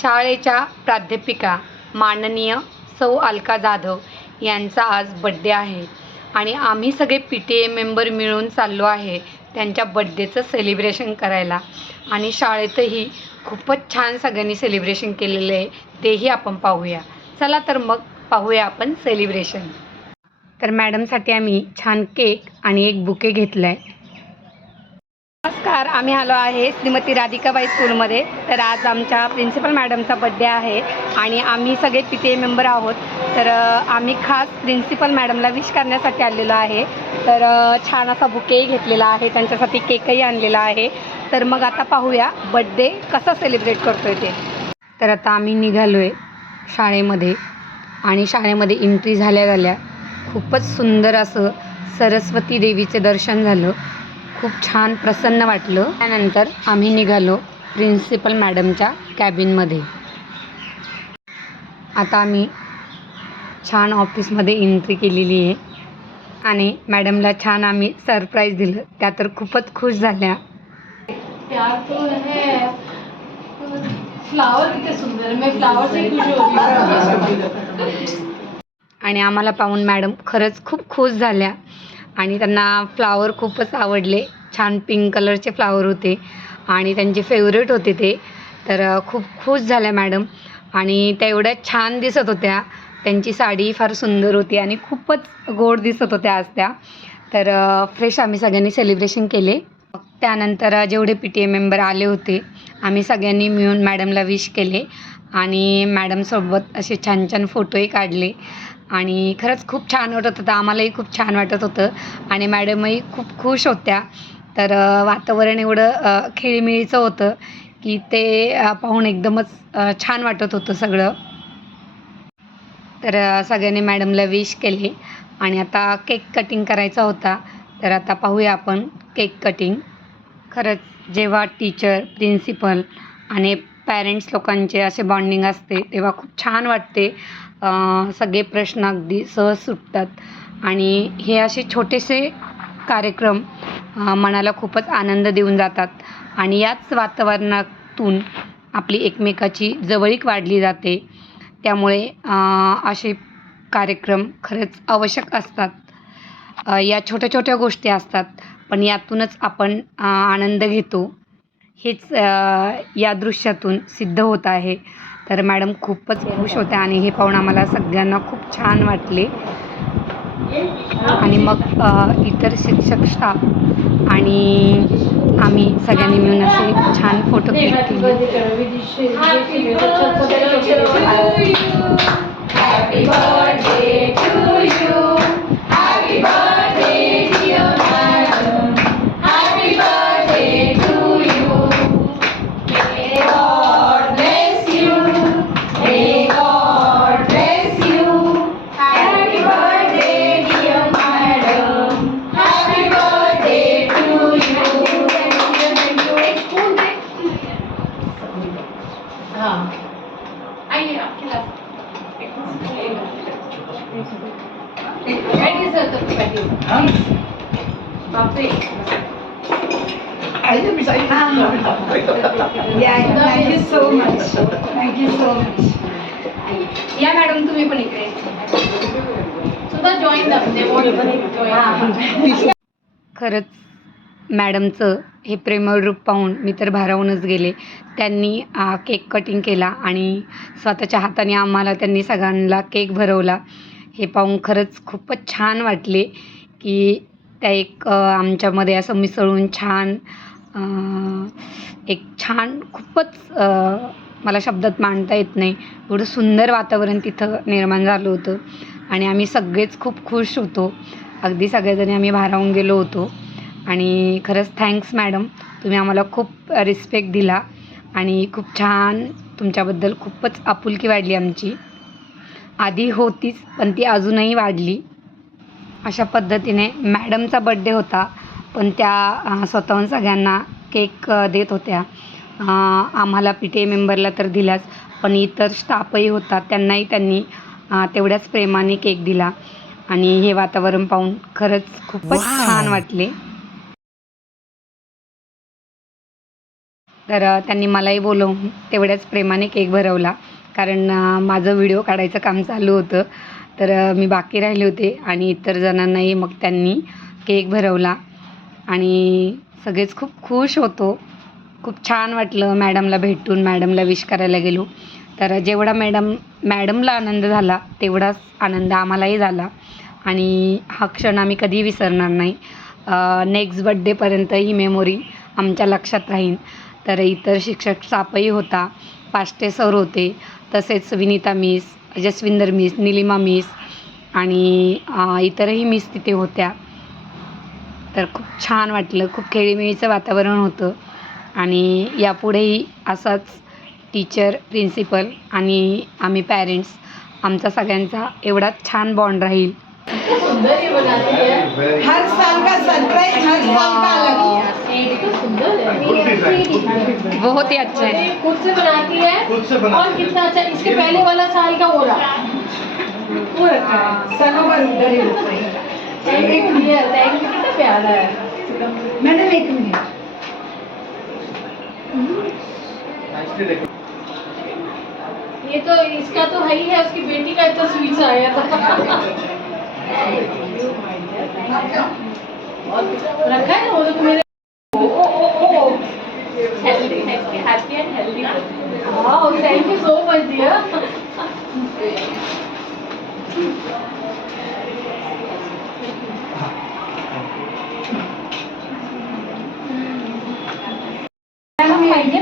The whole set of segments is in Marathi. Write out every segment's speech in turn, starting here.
शाळेच्या प्राध्यापिका माननीय सौ अलका जाधव यांचा आज बड्डे आहे आणि आम्ही सगळे पी टी ए मेंबर मिळून चाललो आहे त्यांच्या बड्डेचं सेलिब्रेशन करायला आणि शाळेतही खूपच छान सगळ्यांनी सेलिब्रेशन केलेलं आहे तेही आपण पाहूया चला तर मग पाहूया आपण सेलिब्रेशन तर मॅडमसाठी आम्ही छान केक आणि एक बुके घेतलं आहे आम्ही आलो आहे श्रीमती राधिकाबाई स्कूलमध्ये तर आज आमच्या प्रिन्सिपल मॅडमचा बड्डे आहे आणि आम्ही सगळे पी ए मेंबर आहोत तर आम्ही खास प्रिन्सिपल मॅडमला विश करण्यासाठी आलेलो आहे तर छान असा बुकेही घेतलेला आहे त्यांच्यासाठी केकही आणलेला आहे तर मग आता पाहूया बड्डे कसा सेलिब्रेट करतोय ते तर आता आम्ही निघालो आहे शाळेमध्ये आणि शाळेमध्ये एंट्री झाल्या झाल्या खूपच सुंदर असं सरस्वती देवीचे दर्शन झालं खूप छान प्रसन्न वाटलं त्यानंतर आम्ही निघालो प्रिन्सिपल मॅडमच्या कॅबिनमध्ये आता आम्ही छान ऑफिसमध्ये एंट्री केलेली आहे आणि मॅडमला छान आम्ही सरप्राईज दिलं त्या तर खूपच खुश झाल्या आणि आम्हाला पाहून मॅडम खरंच खूप खुश झाल्या आणि त्यांना फ्लावर खूपच आवडले छान पिंक कलरचे फ्लावर होते आणि त्यांचे फेवरेट होते ते तर खूप खुश झाल्या मॅडम आणि त्या एवढ्या छान दिसत होत्या त्यांची साडी फार सुंदर होती आणि खूपच गोड दिसत होत्या आज त्या तर फ्रेश आम्ही सगळ्यांनी सेलिब्रेशन केले त्यानंतर जेवढे पी टी ए मेंबर आले होते आम्ही सगळ्यांनी मिळून मॅडमला विश केले आणि मॅडमसोबत असे छान छान फोटोही काढले आणि खरंच खूप छान वाटत होतं आम्हालाही खूप छान वाटत होतं आणि मॅडमही खूप खुश होत्या तर वातावरण एवढं खेळीमेळीचं होतं की ते पाहून एकदमच छान वाटत होतं सगळं तर सगळ्यांनी मॅडमला विश केले आणि आता केक कटिंग करायचा होता तर आता पाहूया आपण केक कटिंग खरंच जेव्हा टीचर प्रिन्सिपल आणि पॅरेंट्स लोकांचे असे बॉन्डिंग असते तेव्हा खूप छान वाटते सगळे प्रश्न अगदी सहज सुटतात आणि हे असे छोटेसे कार्यक्रम मनाला खूपच आनंद देऊन जातात आणि याच वातावरणातून आपली एकमेकाची जवळीक वाढली जाते त्यामुळे असे कार्यक्रम खरंच आवश्यक असतात या छोट्या छोट्या गोष्टी असतात पण यातूनच आपण आनंद घेतो हेच या दृश्यातून सिद्ध होत आहे तर मॅडम खूपच खुश होत्या आणि हे पाहून आम्हाला सगळ्यांना खूप छान वाटले आणि मग इतर शिक्षक स्टाफ आणि आम्ही सगळ्यांनी मिळून असे छान फोटो क्लिक केले या मॅडम तुम्ही पण इकडे जॉईन खरंच मॅडमचं हे प्रेमळ रूप पाहून मी तर भारावूनच गेले त्यांनी केक कटिंग केला आणि स्वतःच्या हाताने आम्हाला त्यांनी सगळ्यांना केक भरवला हे पाहून खरंच खूपच छान वाटले की त्या एक आमच्यामध्ये असं मिसळून छान एक छान खूपच मला शब्दात मांडता येत नाही एवढं सुंदर वातावरण तिथं निर्माण झालं होतं आणि आम्ही सगळेच खूप खुश होतो अगदी सगळेजणी आम्ही भारावून गेलो होतो आणि खरंच थँक्स मॅडम तुम्ही आम्हाला खूप रिस्पेक्ट दिला आणि खूप छान तुमच्याबद्दल खूपच आपुलकी वाढली आमची आधी होतीच पण ती अजूनही वाढली अशा पद्धतीने मॅडमचा बड्डे होता पण त्या स्वतःहून सगळ्यांना केक देत होत्या आम्हाला पी टी ए मेंबरला तर दिलाच पण इतर स्टाफही होता त्यांनाही त्यांनी तेवढ्याच प्रेमाने केक दिला आणि हे वातावरण पाहून खरंच खूपच छान वाटले तर त्यांनी मलाही बोलवून तेवढ्याच प्रेमाने केक भरवला कारण माझं व्हिडिओ काढायचं काम चालू होतं तर मी बाकी राहिले होते आणि इतर जणांनाही मग त्यांनी केक भरवला आणि सगळेच खूप खुश होतो खूप छान वाटलं मॅडमला भेटून मॅडमला विश करायला गेलो तर जेवढा मॅडम मॅडमला आनंद झाला तेवढाच आनंद आम्हालाही झाला आणि हा क्षण आम्ही कधी विसरणार नाही नेक्स्ट बड्डेपर्यंत ही मेमोरी आमच्या लक्षात राहीन तर इतर शिक्षक सापही होता पाष्टे सर होते तसेच Vinita miss Jasvinder miss Nilima miss आणि इतरही मिस तिथे होत्या तर खूप छान वाटलं खूप खेळीमेळीचं वातावरण होतं आणि यापुढेही असाच टीचर प्रिन्सिपल आणि आम्ही पॅरेंट्स आमचा सगळ्यांचा एवढाच छान बॉन्ड राहील सुंदर ये बनाती है हर साल का सरप्राइज हर साल का अलग बहुत ही अच्छा है खुद से बनाती है और कितना अच्छा इसके पहले वाला साल का हो रहा वो रखा है सनोवर उधर ही रखा है एक मिनट थैंक यू कितना प्यारा है मैडम एक मिनट ये तो इसका तो है ही है उसकी बेटी का तो स्वीट आया था रखा है ना वो लोग मेरे happy and healthy. Wow, thank you so much, dear.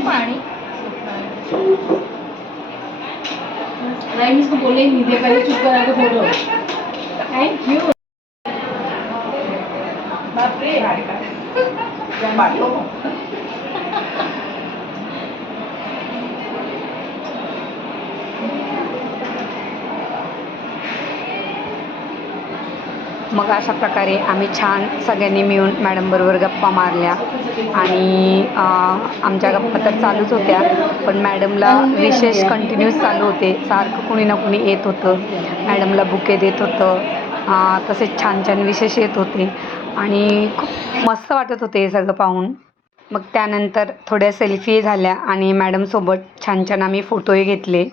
पानी इसको बोले नहीं दे पहले चुप करा के बोलो थँक यू मग अशा प्रकारे आम्ही छान सगळ्यांनी मिळून मॅडमबरोबर गप्पा मारल्या आणि आमच्या गप्पा तर चालूच होत्या पण मॅडमला विशेष कंटिन्यूस चालू होते सारखं कुणी ना कुणी येत होतं मॅडमला बुके देत होतं तसेच छान छान विशेष येत होते आणि खूप मस्त वाटत होते हे सगळं पाहून मग त्यानंतर थोड्या सेल्फी झाल्या आणि मॅडमसोबत छान छान आम्ही फोटोही घेतले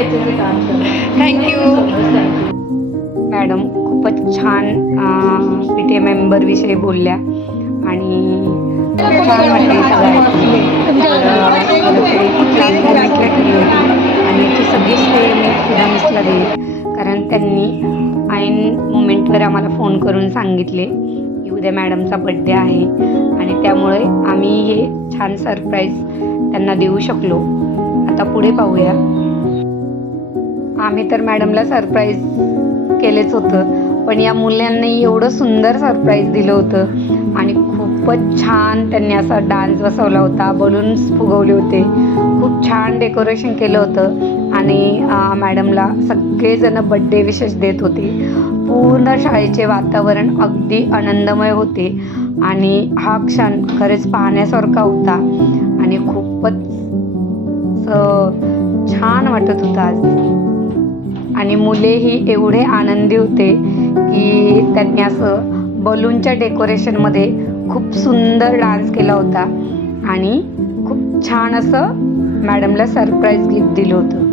थँक्यू मॅडम खूपच छान पी टी एम मेंबरविषयी बोलल्या आणि छान आणि ती सगळी श्रेय मी सुद्धा मिसला देईल कारण त्यांनी ऐन मुमेंटवर आम्हाला फोन करून सांगितले की उद्या मॅडमचा बड्डे आहे आणि त्यामुळे आम्ही हे छान सरप्राईज त्यांना देऊ शकलो आता पुढे पाहूया आम्ही तर मॅडमला सरप्राईज केलेच होतं पण या मुलांनी एवढं सुंदर सरप्राईज दिलं होतं आणि खूपच छान त्यांनी असा डान्स बसवला होता बलून्स फुगवले होते खूप छान डेकोरेशन केलं होतं आणि मॅडमला सगळेजण बड्डे विशेष देत होते पूर्ण शाळेचे वातावरण अगदी आनंदमय होते आणि हा क्षण खरंच पाहण्यासारखा होता आणि खूपच छान वाटत होता आज आणि मुलेही एवढे आनंदी होते की त्यांनी असं बलूनच्या डेकोरेशनमध्ये खूप सुंदर डान्स केला होता आणि खूप छान असं मॅडमला सरप्राईज गिफ्ट दिलं होतं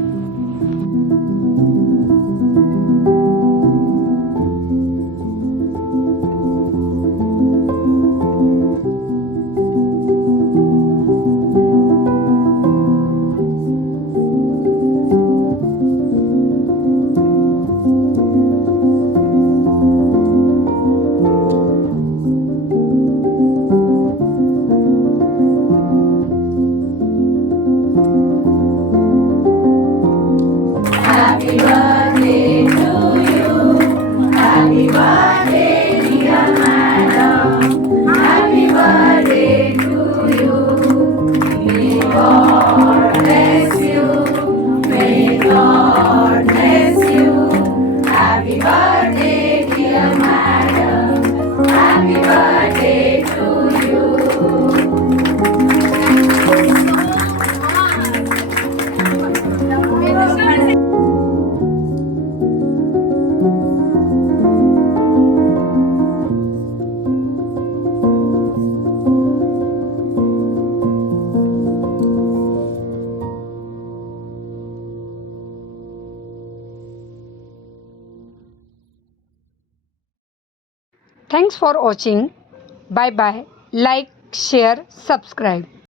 Thanks for watching. Bye bye. Like, share, subscribe.